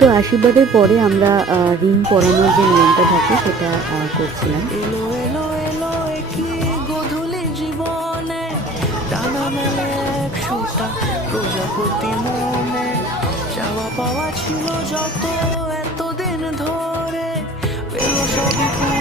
তো আশীর্বাদের পরে আমরা রিং পরানোর যে নিয়মটা থাকে সেটা করছিলাম। এলো এলো এলো কি গধূলি জীবনে, ডানা মেলে এক সুতা প্রজাপতি মনে, চাওয়া পাওয়া ছিল যত এতদিন ধরে পেল সবই